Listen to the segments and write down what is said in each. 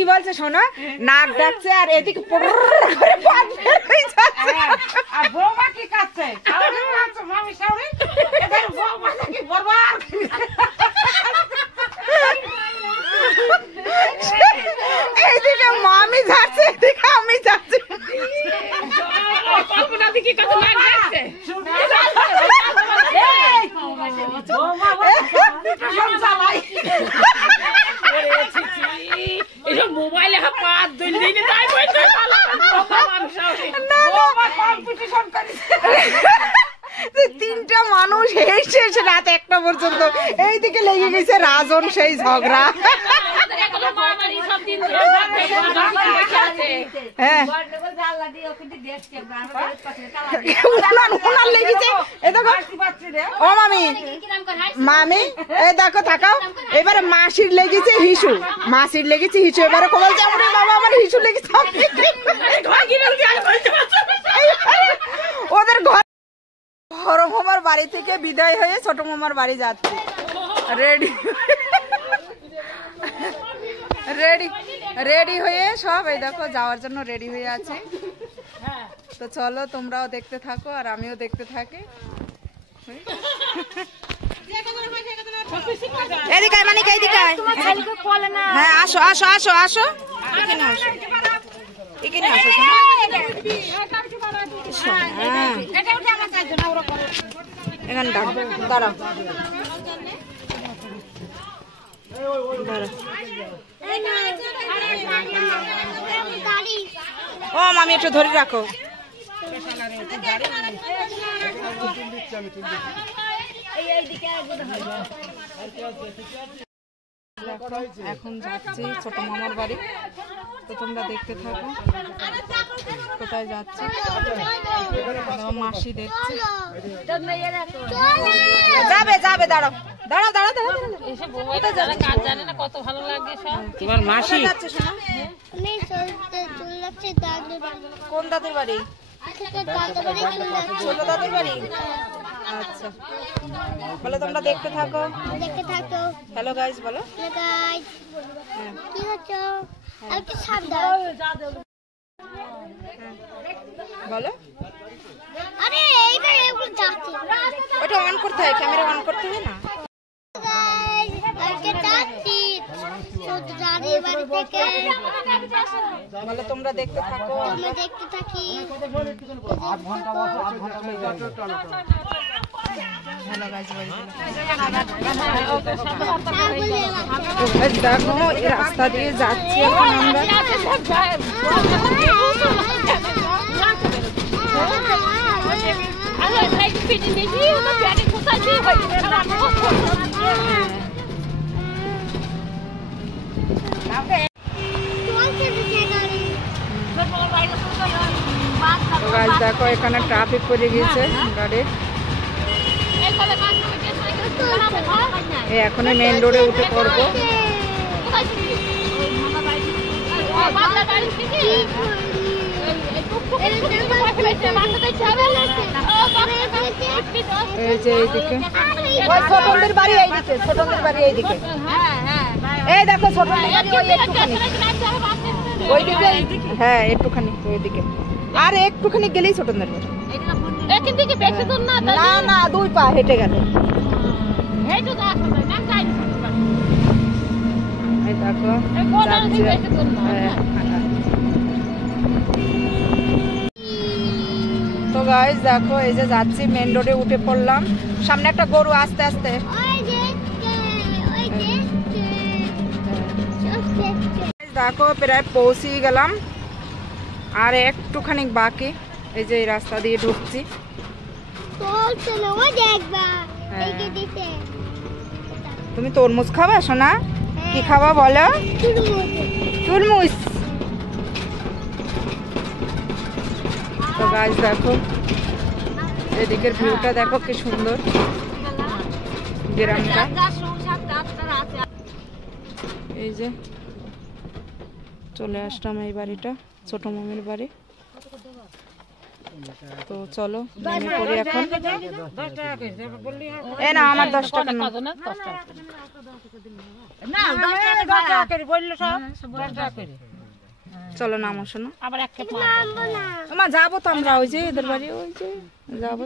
কি বলছে শোনো, নাক ডাকছে আর এদিকে আর বৌমা কি কাচ্ছে মামি শাওরি এদের বৌমা কি বরবার এইদিকে মামি যাচ্ছে, এদিকে আমি যাচ্ছি। কল্পনা দেখি কত নাক ডাকছে। মোবাইলে হাত দিন দিনে তাই বলতে তিনটা মানুষ হেসে রাত 1টা পর্যন্ত। এইদিকে লেগে গেছে রাজন সেই ঝগড়া। হ্যাঁ ও মামি, মামি এই দেখো তাকাও, এবারে মাসির লেগেছে হিসু, মাসির লেগেছে হিসু। এবারে বলছে বাবা আমার হিসু লেগেছে। ওদের ঘর বড় মামার বাড়ি থেকে বিদায় হয়ে ছোট মামার বাড়ি যাচ্ছে। রেডি রেডি রেডি হয়ে সব এই দেখো যাওয়ার জন্য রেডি হয়ে আছে। তো চলো তোমরাও দেখতে থাকো আর আমিও দেখতে থাকি। এদিকে মানে এইদিকে, হ্যাঁ আসো আসো আসো আসো, এখানে আসো, এখানে আসো। এখানে দাঁড়াও ও মামি একটু ধরে রাখো। এখন যাচ্ছি ছোট মামার বাড়ি, তো তোমরা দেখতে থাকো কোথায় যাচ্ছি। মাসি দেখছি, যাবে যাবে, দাঁড়াও দাঁড়াও দাঁড়াও দাঁড়াও। কত ভালো লাগে সব। তোমার মাসি যাচ্ছে শোনা, কোন দাদুর বাড়ি? ছোট দাদুর বাড়ি। আচ্ছা বলে তোমরা দেখতে থাকো। হ্যালো গাইস বলো। বলো ওটা অন করতে হয়, ক্যামেরা অন করতে হয় না। বলে তোমরা দেখতে থাকো। হ্যালো গাইস দেখো এই রাস্তা দিয়ে যাচ্ছি এখন আমরা। দেখো এখানে ট্রাফিক পড়ে গিয়েছে গাড়ির। এখন মেইন রোডে উঠে পড়বো। এই যে এইদিকে ছোটদের বাড়ি, এইদিকে ছোটদের বাড়ি এইদিকে। এই দেখো ছোটদের বাড়ি ওই একটুখানি ওইদিকে, হ্যাঁ একটুখানি ওইদিকে, আর একটুখানি গেলেই ছোটদের বাড়ি। না না 2 পা হেঁটে গেল। তো গাইস দেখো এই যে যাচ্ছি, মেন রোডে উঠে পড়লাম। সামনে একটা গরু, আস্তে আস্তে দেখো প্রায় পৌঁছে গেলাম, আর একটুখানি বাকি। এই যে এই রাস্তা দিয়ে ঢুকছি। তুমি তরমুজ খাবা সোনা? কি খাবা বলো? তরমুজ। তো গাইস দেখো এদিকের ভিউটা দেখো কি সুন্দর গ্রামটা। এই যে চলে আসলাম এই বাড়িটা, ছোট মামির বাড়ি। তো চলো নেমে পড়ি এখন। 10 টাকা করে দেবে বললি এ না আমার 10 টাকা না, না 10 টাকা না 10 টাকা করে বললো সব 10 টাকা করে। চলো নামো শোনো। আবার একটা মা যাবো তো আমরা, ওই যে এদের বাড়ি, ওই যে যাবো।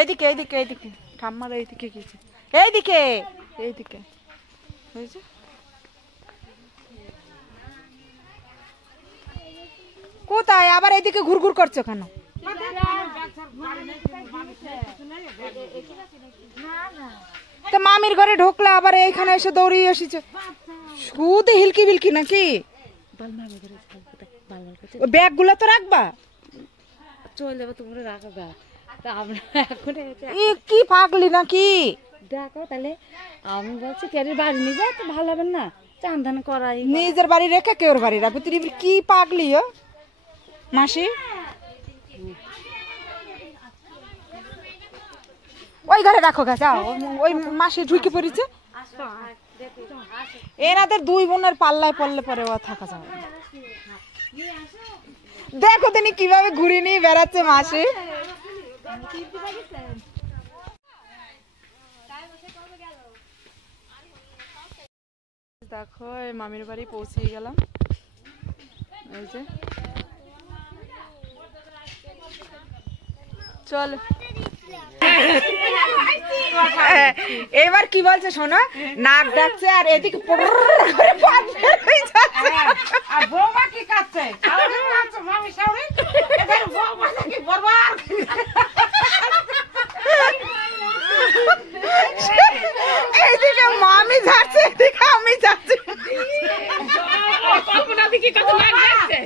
এইদিকে এইদিকে এইদিকে ঠাম্মার এইদিকে গেছে, এইদিকে এইদিকে ওই যে। কোথায় আবার এইদিকে ঘুরঘুর করছো কেন? তা মামির ঘরে ঢুকলে আবার এইখানে এসে দৌড়িয়ে এসেছে, শুধু হিলকি বিলকি নাকি? ওই ব্যাগ গুলো তো রাখবা, চলে যাবো তোমরা রাখবা। তা আমরা এখন কি পাগলি নাকি? দেখো তাহলে আমি বলছি তেরি বাড়ি নিয়ে যায় তো ভালো হবে না, চান ধান করাই। নিজের বাড়ি রেখে কেউ বাড়ি রাখবে? তুই কি পাগলি ও মাসি? ওই ঘরে রাখো গা, যাও। ওই মাসি ঢুকে পড়েছে। এনাদের দুই বোনের পাল্লায় পড়লে পরে ও থাকা যাবে। দেখো তিনি কিভাবে ঘুরে নিয়ে বেড়াচ্ছে মাসি। দেখো মামির বাড়ি পৌঁছে গেলাম, এই যে চল। এবার কি বলছে শোনো, নাক ডাকছে আর এদিকে আর বৌমা কি কাচ্ছে? খাওয়ারে কাচ্ছে মামি শাওরে। এদের বৌমা নাকি বরবার। এইদিকে মামি যাচ্ছে, এদিকে আমি যাচ্ছি। কল্পনা দেখি কত লাগ যাচ্ছে।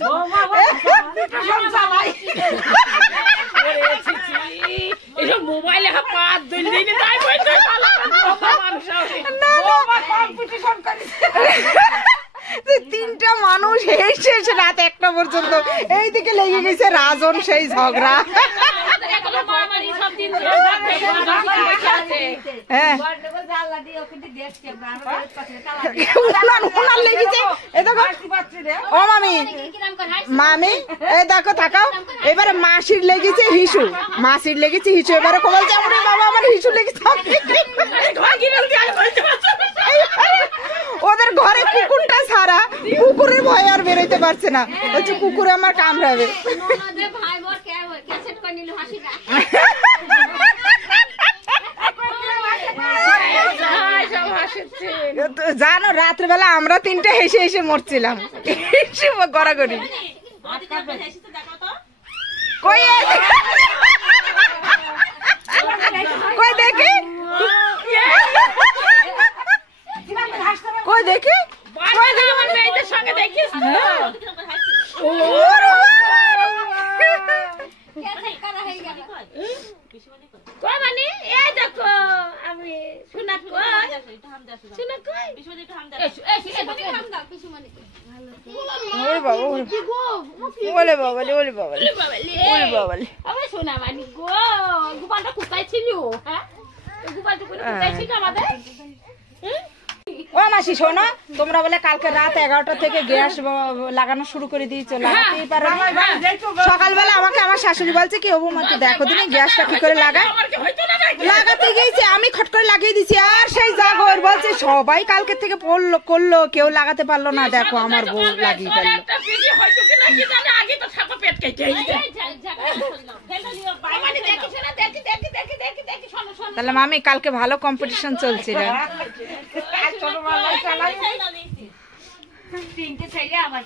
বৌমা চালাই। এসব মোবাইলে পা দিলে তাই বলতে মানুষ বৌমা কম্পিটিশন করেছে। তিনটা মানুষ হেসে রাত 1টা পর্যন্ত এইদিকে লেগে গেছে রাজন সেই ঝগড়া। হ্যাঁ উনার লেগেছে। এ দেখো ও মামি, মামি এ দেখো তাকাও। এবারে মাসির লেগেছে হিসু, মাসির লেগেছে হিসু। এবারে বলছে বাবা আমার হিসু লেগেছে। ওদের ঘরে কুকুরটা ছাড়া, কুকুরের ভয় আর বেরোতে পারছে না, বলছে কুকুরে আমার কামড়াবে। জানো রাত্রেবেলা আমরা 3টে হেসে হেসে মরছিলাম, গড়াগড়ি। কই কই দেখি, কই দেখি, আমার মেয়েদের সঙ্গে দেখিস মানে এই দেখো আমি শোনা শোনা ওলে বাবা ওলে বাবা ওলে বাবা। আমার শোনা মানে গো গোপালটা কোথায় ছিল? হ্যাঁ গোপালটা কোথায় ছিল আমাদের? ও মাসি শোনো, তোমরা বলে কালকে রাত 11টা থেকে গ্যাস লাগানো শুরু করে দিয়েছো, লাগাতেই পারো। সকালবেলা আমাকে আমার শাশুড়ি বলছে কি ওবো মাকে দেখো দিনে গ্যাসটা কি করে লাগায়। লাগাতে গিয়েছে, আমি খট করে লাগিয়ে দিছি। আর সেই জাগর বলছে সবাই কালকে থেকে করলো, কেউ লাগাতে পারলো না। দেখো আমার বউ লাগিয়ে ফেললো। তাহলে মামি কালকে ভালো কম্পিটিশন চলছিল। ছোটবেলায় চালাই। 3টে ছেলে আমার